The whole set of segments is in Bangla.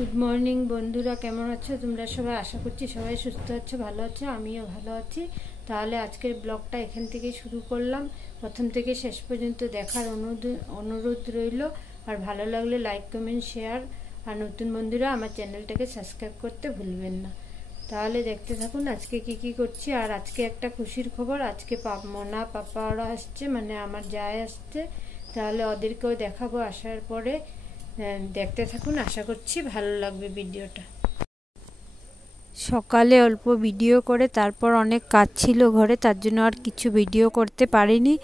গুড মর্নিং বন্ধুরা, কেমন আছো তোমরা সবাই? আশা করছি সবাই সুস্থ আছো, ভালো আছো। আমিও ভালো আছি। তাহলে আজকের ব্লগটা এখান থেকে শুরু করলাম। প্রথম থেকে শেষ পর্যন্ত দেখার অনুরোধ রইল। আর ভালো লাগলে লাইক, কমেন্ট, শেয়ার, আর নতুন বন্ধুরা আমার চ্যানেলটাকে সাবস্ক্রাইব করতে ভুলবেন না। তাহলে দেখতে থাকুন আজকে কি করছি। আর আজকে একটা খুশির খবর, আজকে মনা পাপা ওরা আসছে, মানে আমার জায় আসছে। তাহলে ওদেরকেও দেখাবো আসার পরে। দেখতে থাকুন, আশা করছি ভালো লাগবে ভিডিওটা। সকালে অল্প ভিডিও করে তারপর অনেক কাজ ছিল ঘরে, তার জন্য আর কিছু ভিডিও করতে পারিনি।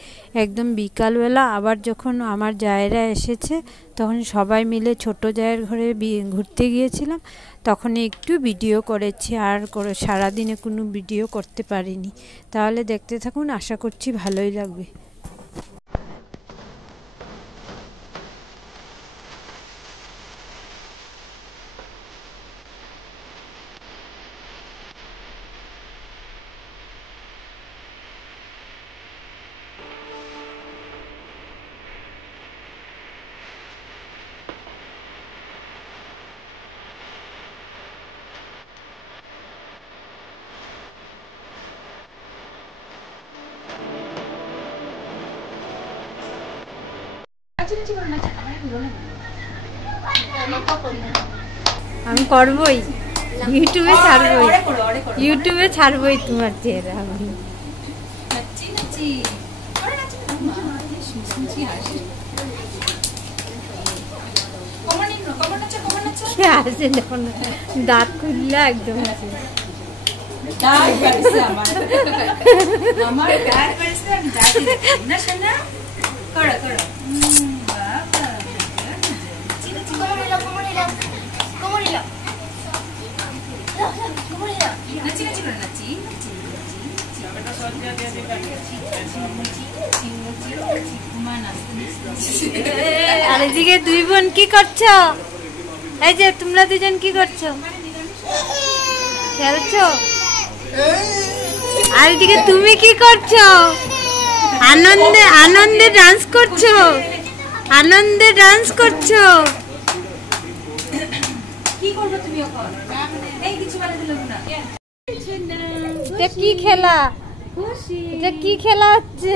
একদম বিকালবেলা আবার যখন আমার জায়েরা এসেছে তখন সবাই মিলে ছোট জায়ের ঘরে ঘুরতে গিয়েছিলাম, তখন একটু ভিডিও করেছি। আর সারাদিনে কোনো ভিডিও করতে পারিনি। তাহলে দেখতে থাকুন, আশা করছি ভালোই লাগবে। আমি করবই, ইউটিউবে ছাড়বই তোমার চেহারা। আমি আসে যখন দাঁত খুললে একদম আছে। আর এদিকে দুই বোন কি করছো? এই যে তোমরা দুজন কি করছো? খেলছো? আর এদিকে তুমি কি করছো? আনন্দে আনন্দে ডান্স করছো, আনন্দে ডান্স করছো। কি করবে তুমি এখন? এই কিছু বলে দিলাম না। এটা কি খেলা? খুশি। এটা কি খেলা হচ্ছে?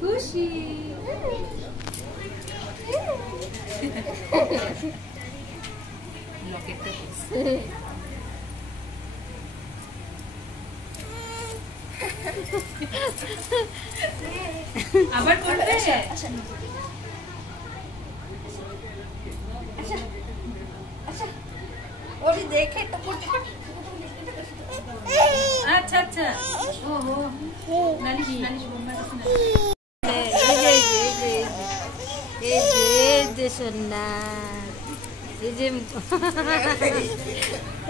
খুশি। আবার করবে? ওই দেখে তো করতে। আচ্ছা আচ্ছা। ওহো, নালিশ বোম্বা আছে না। এই যে সোনা,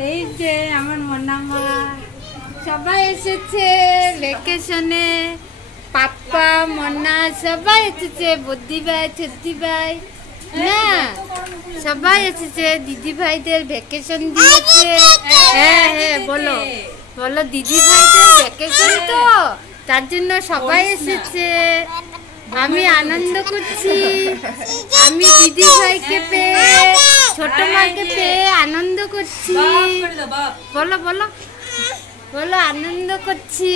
এই যে আমার মনামা সবাই এসেছে ভ্যাকেশনে। পাপ্পা, মনা সবাই এসেছে। বদ্দি ভাই, ছদ্দি ভাই না সবাই এসেছে। দিদি ভাইদের ভ্যাকেশন দিয়েছে। হ্যাঁ হ্যাঁ, বলো বলো, দিদি ভাইদের ভ্যাকেশন তো, তার জন্য সবাই এসেছে। আমি আনন্দ করছি। আমি দিদি ভাইকে পেয়ে, ছোট মাকে পেয়ে আনন্দ করছি। বলো বলো বলো, আনন্দ করছি।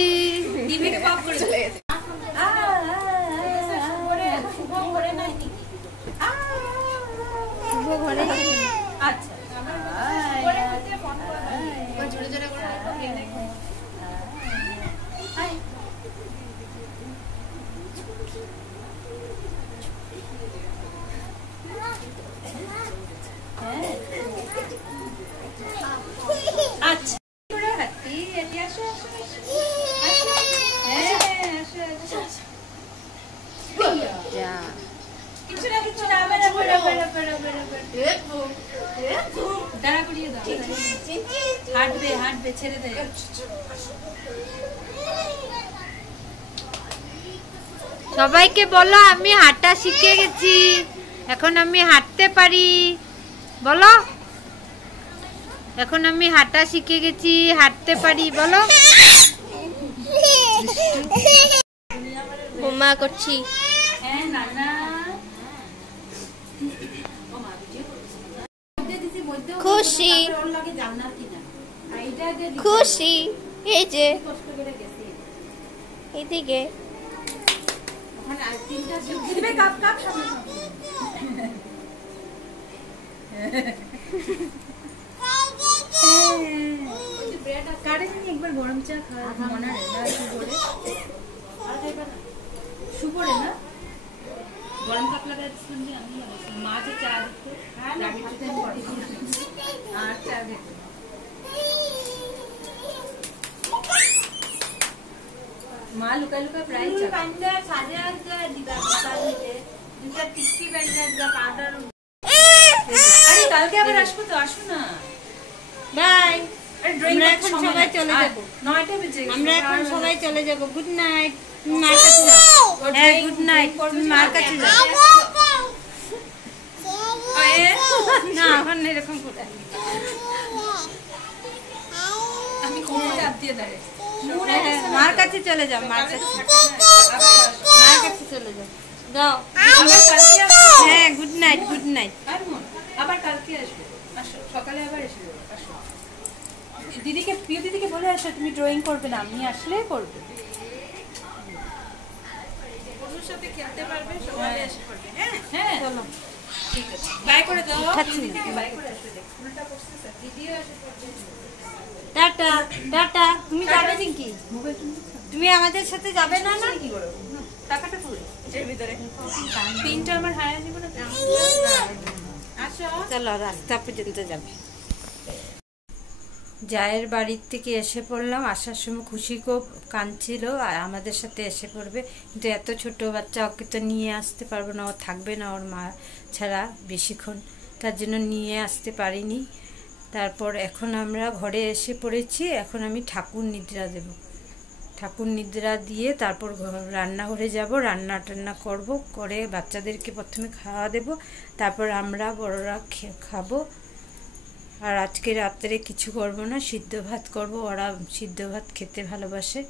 সবাইকে বলো আমি হাঁটা শিখে গেছি, এখন আমি হাঁটতে পারি। বলো, এখন আমি হাঁটা শিখে গেছি, হাঁটতে পারি। বলো। ঘুমা করছি। খুশি খুশি এই যে এইদিকে একবার গরম চা খাওয়া মনে হয় না সুপরে না গরম কাপ লাগাই শুনছি আমি মাঝে চা দিতে আর চা দিতে মা লুকা লুকা প্রায় চা বান্দা সাজে আজা দিবা কালকে দুটা টিক্কি বান্দা যা পাউডার আরে কালকে আবার আসবো তো আসো না বাই আমরা এখন সবাই চলে যাব 9টা বেজে গেছে আমরা এখন সবাই চলে যাব গুড নাইট মার কাছে যাও হ্যাঁ গুড নাইট মার কাছে যাও না এখন এরকম করে আমি কোন চাপ দিয়ে দাঁড়িয়ে মার কাছে চলে যাও মার কাছে চলে যাও যাও হ্যাঁ গুড নাইট আবার কালকে আসবে আসো সকালে আবার এসে যাবো আসো দিদিকে প্রিয় দিদিকে বলে আসো তুমি ড্রয়িং করবে না আমি আসলে করবে ওর সাথে খেলতে পারবে সকালে এসে করবে হ্যাঁ চলো ঠিক আছে বাই করে দাও দিদিকে বাই করে আসবে দেখ উল্টা করতেছে ভিডিও আসে টাটা টাটা তুমি যাবে নাকি তুমি আমাদের সাথে যাবে না না কি করো টাকাটা তুলে এর ভিতরে পিনটা আমার হারিয়ে যাব না আসো চলো রাস্তা পর্যন্ত যাবে জায়ের বাড়ির থেকে এসে পড়লাম আসার সময় খুশি খুব কাঁদছিল আর আমাদের সাথে এসে পড়বে কিন্তু এত ছোট বাচ্চা ওকে তো নিয়ে আসতে পারবো না ও থাকবে না ওর মা ছাড়া বেশিক্ষণ তার জন্য নিয়ে আসতে পারিনি তারপর এখন আমরা ঘরে এসে পড়েছি এখন আমি ঠাকুর নিদ্রা দেব ঠাকুর নিদ্রা দিয়ে তারপর রান্নাঘরে যাব রান্না টান্না করব করে বাচ্চাদেরকে প্রথমে খাওয়া দেব তারপর আমরা বড়রা খাবো আর আজকে রাত্রে কিছু করব না সিদ্ধ ভাত করব ওরা সিদ্ধ ভাত খেতে ভালোবাসে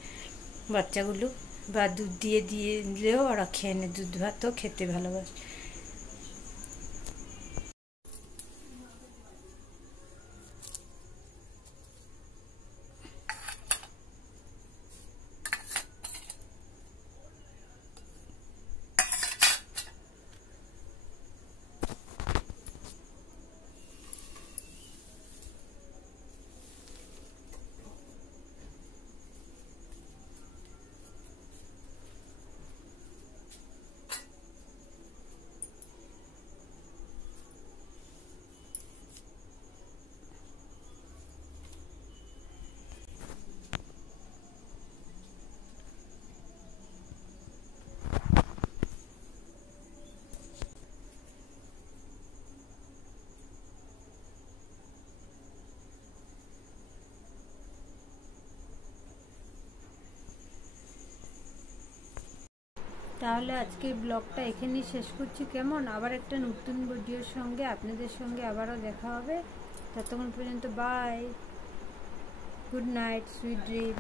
বাচ্চাগুলো বা দুধ দিয়ে দিলেও ওরা খেয়ে নেয় দুধ ভাতও খেতে ভালোবাসে তাহলে আজকের ব্লগটা এখানেই শেষ করছি কেমন আবার একটা নতুন ভিডিওর সঙ্গে আপনাদের সঙ্গে আবারও দেখা হবে ততক্ষণ পর্যন্ত bye good night sweet dream